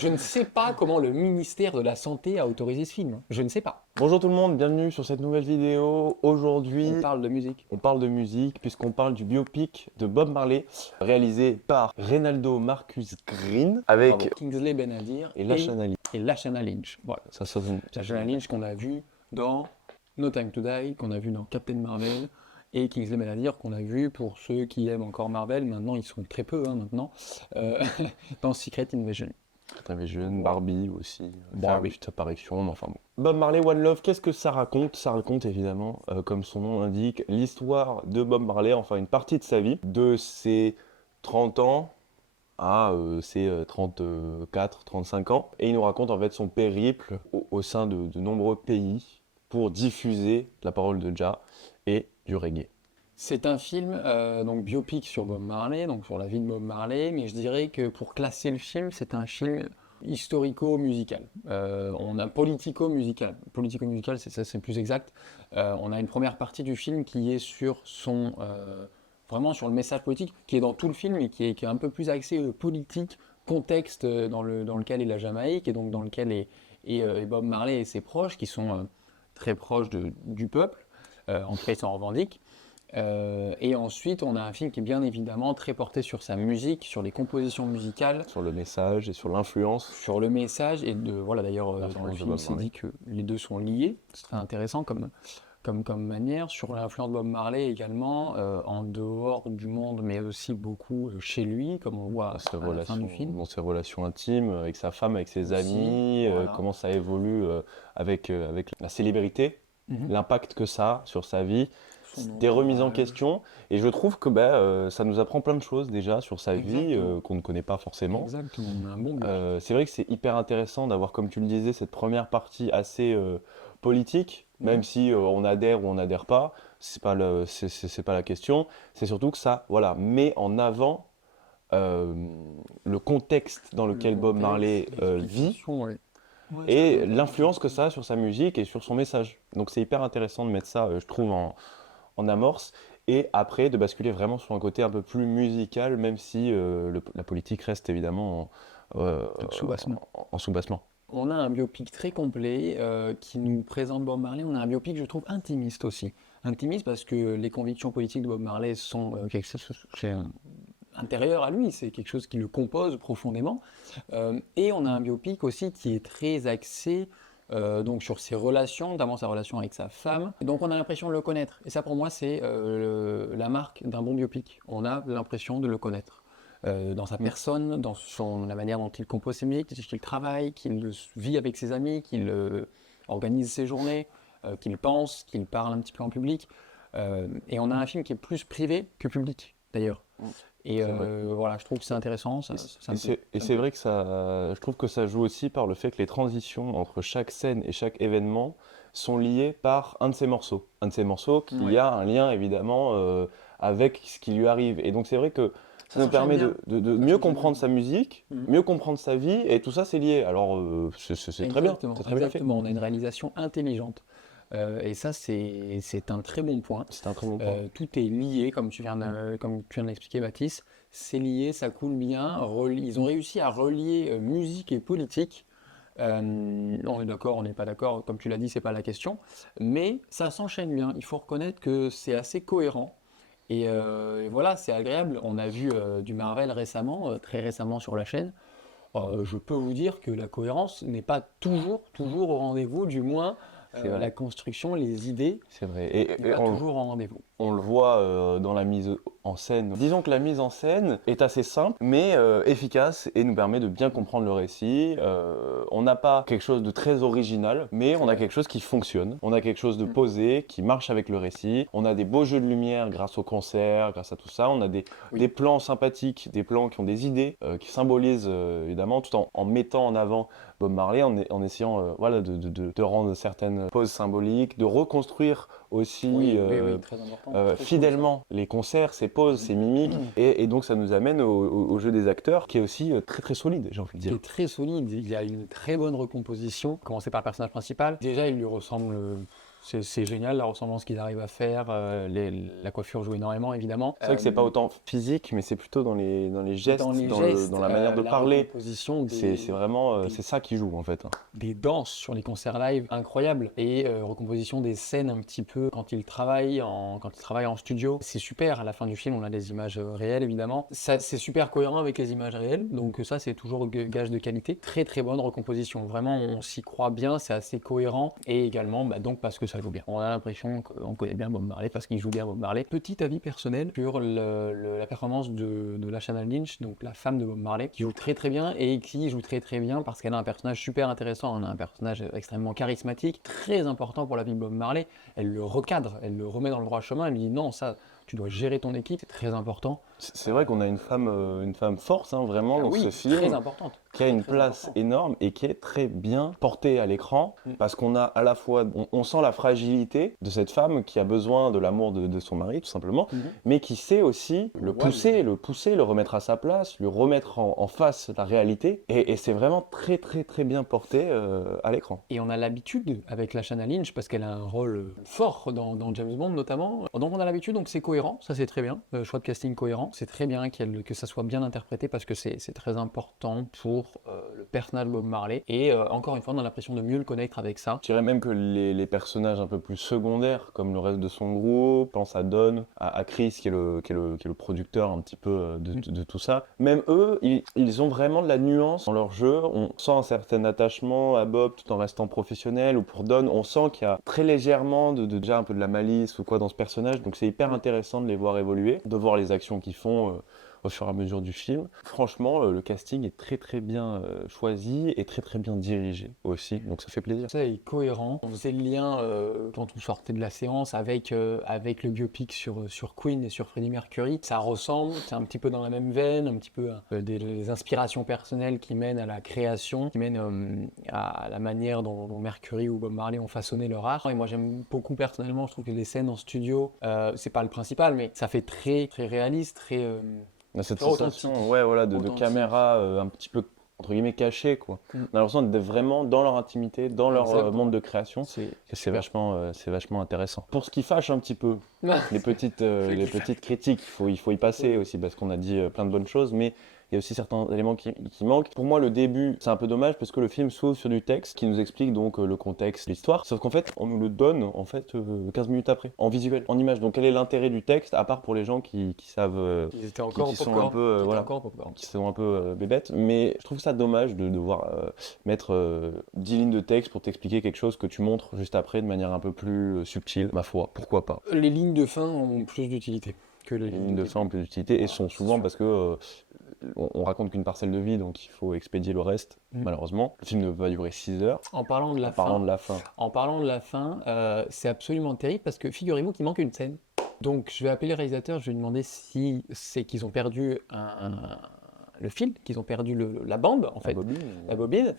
Je ne sais pas comment le ministère de la Santé a autorisé ce film. Je ne sais pas. Bonjour tout le monde, bienvenue sur cette nouvelle vidéo. Aujourd'hui, On parle de musique. on parle de musique puisqu'on parle du biopic de Bob Marley réalisé par Reynaldo Marcus Green avec Bravo. Kingsley Ben-Adir et Lashana Lynch. et Lashana Lynch. Voilà. Ça sonne Lashana Lynch qu'on a vu dans No Time to Die, qu'on a vu dans Captain Marvel, et Kingsley Ben-Adir qu'on a vu, pour ceux qui aiment encore Marvel, maintenant ils sont très peu maintenant, dans Secret Invasion. T'avais jeune, Barbie aussi, Barbie. une petite apparition, mais enfin bon. Bob Marley One Love, qu'est-ce que ça raconte? Ça raconte évidemment, comme son nom l'indique, l'histoire de Bob Marley, enfin une partie de sa vie, de ses 30 ans à ses 34, 35 ans. Et il nous raconte en fait son périple au sein de nombreux pays pour diffuser la parole de Jah et du reggae. C'est un film donc biopic sur Bob Marley, donc sur la vie de Bob Marley, mais je dirais que pour classer le film, c'est un film historico-musical. On a politico-musical. Politico-musical, c'est ça, c'est plus exact. On a une première partie du film qui est sur son vraiment sur le message politique, qui est dans tout le film et qui est un peu plus axé politique, contexte dans lequel est la Jamaïque et donc dans lequel est Bob Marley et ses proches, qui sont très proches du peuple, en tout cas ils s'en revendiquent. Et ensuite, on a un film qui est bien évidemment très porté sur sa musique, sur les compositions musicales, Sur le message et sur l'influence. sur le message. Et voilà, d'ailleurs, dans le L'influence de film, Bob c'est Marley. dit que les deux sont liés. C'est très intéressant comme manière. Sur l'influence de Bob Marley également, en dehors du monde, mais aussi beaucoup chez lui, comme on voit à la fin du film. Dans ses relations intimes, avec sa femme, avec ses Aussi, amis, voilà. comment ça évolue avec la célébrité, l'impact que ça a sur sa vie, Son des remises en entourage. question. Et je trouve que ça nous apprend plein de choses déjà sur sa vie Exactement. qu'on ne connaît pas forcément. Exactement, on a un bon but. C'est vrai que c'est hyper intéressant d'avoir, comme tu le disais, cette première partie assez politique, même si on adhère ou on n'adhère pas, c'est pas la question. C'est surtout que ça, voilà, met en avant le contexte dans lequel Bob Marley vit l'explication, ouais. Ouais, et l'influence que ça a sur sa musique et sur son message. Donc c'est hyper intéressant de mettre ça, je trouve, en amorce, et après de basculer vraiment sur un côté un peu plus musical, même si la politique reste évidemment Sous-bassement. en sous-bassement. On a un biopic très complet qui nous présente Bob Marley. On a un biopic, je trouve, intimiste aussi. Intimiste parce que les convictions politiques de Bob Marley sont quelque chose intérieur à lui, c'est quelque chose qui le compose profondément. Et on a un biopic aussi qui est très axé donc sur ses relations, notamment sa relation avec sa femme. Donc on a l'impression de le connaître. Et ça pour moi c'est la marque d'un bon biopic. On a l'impression de le connaître. Dans sa personne, dans la manière dont il compose ses musiques, qu'il travaille, qu'il vit avec ses amis, qu'il organise ses journées, qu'il pense, qu'il parle un petit peu en public. Et on a un film qui est plus privé que public, d'ailleurs. Et voilà, je trouve que c'est intéressant. Et c'est vrai que je trouve que ça joue aussi par le fait que les transitions entre chaque scène et chaque événement sont liées par un de ces morceaux. Un de ces morceaux qui a un lien évidemment avec ce qui lui arrive. Et donc c'est vrai que ça nous permet de mieux comprendre sa musique, mieux comprendre sa vie, et tout ça c'est lié. Alors c'est très bien, c'est très bien fait. Exactement, on a une réalisation intelligente. Et ça, c'est un très bon point. C'est un très bon point. Tout est lié, comme tu viens de l'expliquer, Baptiste. C'est lié, ça coule bien. Ils ont réussi à relier musique et politique. On est d'accord, on n'est pas d'accord, comme tu l'as dit, c'est pas la question. Mais ça s'enchaîne bien. Il faut reconnaître que c'est assez cohérent. Et voilà, c'est agréable. On a vu du Marvel récemment, très récemment sur la chaîne. Je peux vous dire que la cohérence n'est pas toujours au rendez-vous, du moins la construction, les idées, c'est vrai. n'est pas toujours au rendez-vous. On le voit dans la mise en scène. Disons que la mise en scène est assez simple, mais efficace et nous permet de bien comprendre le récit. On n'a pas quelque chose de très original, mais on a quelque chose qui fonctionne. On a quelque chose de posé, qui marche avec le récit. On a des beaux jeux de lumière grâce au concert, grâce à tout ça. On a des plans sympathiques, des plans qui ont des idées, qui symbolisent évidemment, tout en mettant en avant Bob Marley, en essayant voilà, de rendre certaines poses symboliques, de reconstruire aussi très important. fidèlement les concerts, ses poses, ses mimiques, et donc ça nous amène au jeu des acteurs qui est aussi très très solide, j'ai envie de Qui dire. est très solide, il y a une très bonne recomposition, commencer par le personnage principal. Déjà, il lui ressemble c'est génial la ressemblance qu'ils arrivent à faire. La coiffure joue énormément, évidemment. C'est vrai que c'est pas autant physique, mais c'est plutôt dans les gestes, Dans les gestes, dans la manière de la parler. recomposition C'est vraiment, des- c'est ça qui joue en fait. des danses sur les concerts live incroyables et recomposition des scènes un petit peu quand ils travaillent en studio. C'est super. À la fin du film, on a des images réelles, évidemment. Ça, c'est super cohérent avec les images réelles. Donc ça, c'est toujours gage de qualité. Très très bonne recomposition. Vraiment, on s'y croit bien. C'est assez cohérent et également, donc parce que ça joue bien. On a l'impression qu'on connaît bien Bob Marley parce qu'il joue bien Bob Marley. Petit avis personnel sur la performance de Lashana Lynch, donc la femme de Bob Marley, qui joue très très bien et qui joue très très bien parce qu'elle a un personnage super intéressant. On a un personnage extrêmement charismatique, très important pour la vie de Bob Marley. Elle le recadre, elle le remet dans le droit chemin. Elle lui dit non, ça, tu dois gérer ton équipe, c'est très important. C'est vrai qu'on a une femme force, hein, vraiment, Ah dans oui, ce film. très importante. Qui a une Très place important. énorme et qui est très bien portée à l'écran parce qu'on a à la fois, on sent la fragilité de cette femme qui a besoin de l'amour de son mari tout simplement, mais qui sait aussi le pousser, le remettre à sa place, lui remettre en face la réalité et c'est vraiment très très très bien porté à l'écran. Et on a l'habitude avec Lashana Lynch, parce qu'elle a un rôle fort dans James Bond notamment, donc on a l'habitude, donc c'est cohérent, ça c'est très bien, choix de casting cohérent, c'est très bien que ça soit bien interprété parce que c'est très important pour le personnage de Bob Marley, et encore une fois on a l'impression de mieux le connaître avec ça. Je dirais même que les personnages un peu plus secondaires, comme le reste de son groupe, pense à Don, à Chris qui est le producteur un petit peu de tout ça, même eux, ils ont vraiment de la nuance dans leur jeu. On sent un certain attachement à Bob tout en restant professionnel, ou pour Don, on sent qu'il y a très légèrement déjà un peu de la malice ou quoi dans ce personnage, donc c'est hyper intéressant de les voir évoluer, de voir les actions qu'ils font au fur et à mesure du film. Franchement, le casting est très très bien choisi et très très bien dirigé aussi, donc ça fait plaisir. Ça est cohérent. On faisait le lien quand on sortait de la séance avec le biopic sur Queen et sur Freddie Mercury. Ça ressemble, c'est un petit peu dans la même veine, un petit peu des inspirations personnelles qui mènent à la création, qui mènent à la manière dont Mercury ou Bob Marley ont façonné leur art. Et moi j'aime beaucoup personnellement, je trouve que les scènes en studio, c'est pas le principal, mais ça fait très très réaliste, très Cette authentique. sensation ouais, voilà, de Authentique. caméra un petit peu entre guillemets cachée, quoi. On a l'impression d'être vraiment dans leur intimité, dans leur Exactement. monde de création. C'est vachement intéressant. Pour ce qui fâche un petit peu, les petites critiques, il faut y passer aussi parce qu'on a dit plein de bonnes choses, mais il y a aussi certains éléments qui manquent. Pour moi, le début, c'est un peu dommage parce que le film s'ouvre sur du texte qui nous explique donc le contexte, l'histoire. Sauf qu'en fait, on nous le donne en fait 15 minutes après, en visuel, en image. Donc quel est l'intérêt du texte, à part pour les gens qui savent, Ils étaient encore qui au sont popcorn. un peu, Ils étaient voilà, encore au popcorn. qui sont un peu bébêtes. Mais je trouve ça dommage de devoir mettre 10 lignes de texte pour t'expliquer quelque chose que tu montres juste après de manière un peu plus subtile. Ma foi, pourquoi pas. Les lignes de fin ont plus d'utilité que les Les lignes de fin ont plus d'utilité et sont souvent parce que on raconte qu'une parcelle de vie, donc il faut expédier le reste, malheureusement. Le film ne va pas durer 6 heures. En parlant de la fin, c'est absolument terrible parce que figurez-vous qu'il manque une scène. Donc je vais appeler le réalisateur, je vais lui demander si c'est qu'ils ont perdu le fil, qu'ils ont perdu la bande en fait, la bobine.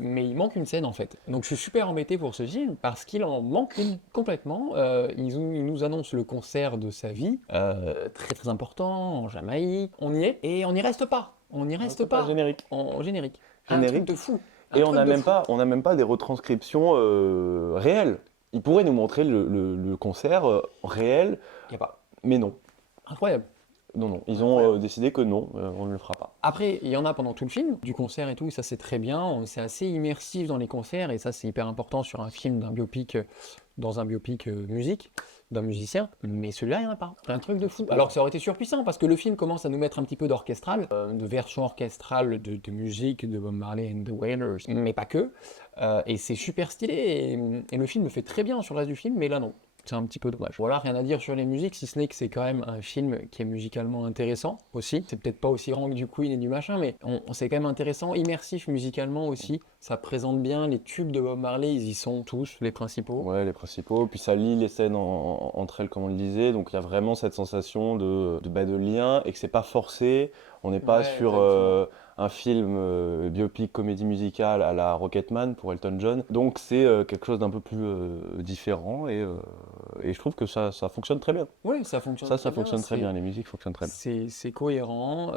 Mais il manque une scène en fait. Donc je suis super embêté pour ce film parce qu'il en manque une complètement. Il nous annonce le concert de sa vie, très très important en Jamaïque. On y est et on n'y reste pas. On n'y reste pas. Générique. En générique. Un Générique. truc de fou. Et on n'a même pas des retranscriptions réelles. Ils pourraient nous montrer le concert réel, Y a pas. mais non. Incroyable. Non. Ils ont décidé que non, on ne le fera pas. Après, il y en a pendant tout le film, du concert et tout, et ça c'est très bien. C'est assez immersif dans les concerts, et ça c'est hyper important sur un film d'un biopic, dans un biopic musique, d'un musicien. Mais celui-là, il n'y en a pas. C'est un truc de fou. Alors que ça aurait été surpuissant, parce que le film commence à nous mettre un petit peu d'orchestral, de version orchestrale de musique de Bob Marley and the Wailers, mais pas que. Et c'est super stylé, et le film le fait très bien sur le reste du film, mais là non. C'est un petit peu dommage. Voilà, rien à dire sur les musiques, si ce n'est que c'est quand même un film qui est musicalement intéressant aussi. C'est peut-être pas aussi grand que du Queen et du machin, mais c'est quand même intéressant, immersif musicalement aussi. Ça présente bien les tubes de Bob Marley, ils y sont tous, les principaux. Ouais, les principaux. Puis ça lie les scènes entre elles, comme on le disait. Donc il y a vraiment cette sensation de lien et que c'est pas forcé. On n'est pas sur un film biopic, comédie musicale à la Rocketman pour Elton John. Donc c'est quelque chose d'un peu plus différent et et je trouve que ça fonctionne très bien. Oui, ça fonctionne Ça très bien. fonctionne très bien, les musiques fonctionnent très bien. C'est cohérent,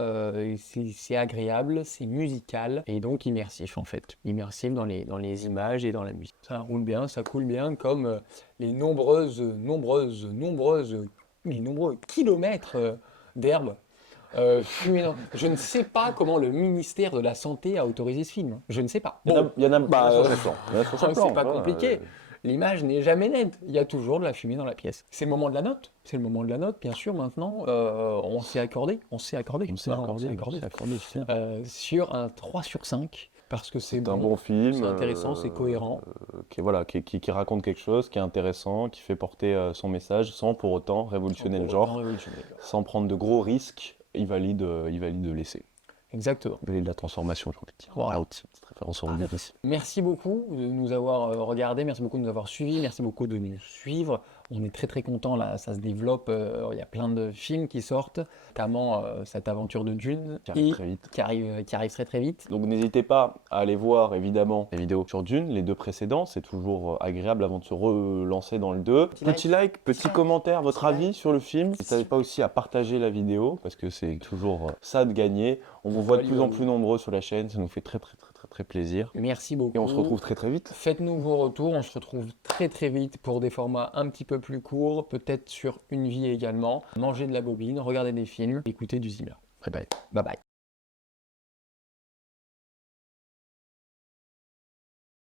c'est agréable, c'est musical et donc immersif en fait. Immersif dans les images et dans la musique. Ça roule bien, ça coule bien comme les les nombreux kilomètres d'herbe. Fumée. Je ne sais pas comment le ministère de la Santé a autorisé ce film. Je ne sais pas. Il y en a Bah, sur chaque plan. Il y en a sur chaque plan, c'est pas tu vois, compliqué. L'image n'est jamais nette. Il y a toujours de la fumée dans la pièce. C'est le moment de la note. C'est le moment de la note, bien sûr. Maintenant, on s'est accordé. On s'est accordé. On s'est accordé. Sur un 3 sur 5. Parce que c'est C'est un bon, bon film. c'est intéressant, c'est cohérent. Qui raconte quelque chose, qui est intéressant, qui fait porter son message sans pour autant révolutionner le genre, sans prendre de gros risques. Il valide l'essai. Exactement. Il valide la transformation, j'ai envie de dire. Voilà. Cette référence au roman. Merci beaucoup de nous avoir regardé, merci beaucoup de nous avoir suivis, merci beaucoup de nous suivre. On est très très contents là, ça se développe, il y a plein de films qui sortent, notamment cette aventure de Dune Qui arrive très vite. qui arrive très très vite. Donc n'hésitez pas à aller voir évidemment les vidéos sur Dune, les deux précédents, c'est toujours agréable avant de se relancer dans le 2. Petit like, petit commentaire, votre avis sur le film. N'hésitez pas aussi à partager la vidéo parce que c'est toujours ça de gagner. On vous voit de plus en plus nombreux sur la chaîne, ça nous fait très plaisir. Merci beaucoup. Et on se retrouve très très vite. Faites-nous vos retours, on se retrouve très très vite pour des formats un petit peu plus courts, peut-être sur une vie également. Mangez de la bobine, regardez des films, écoutez du Zimmer. Bye bye. Bye bye.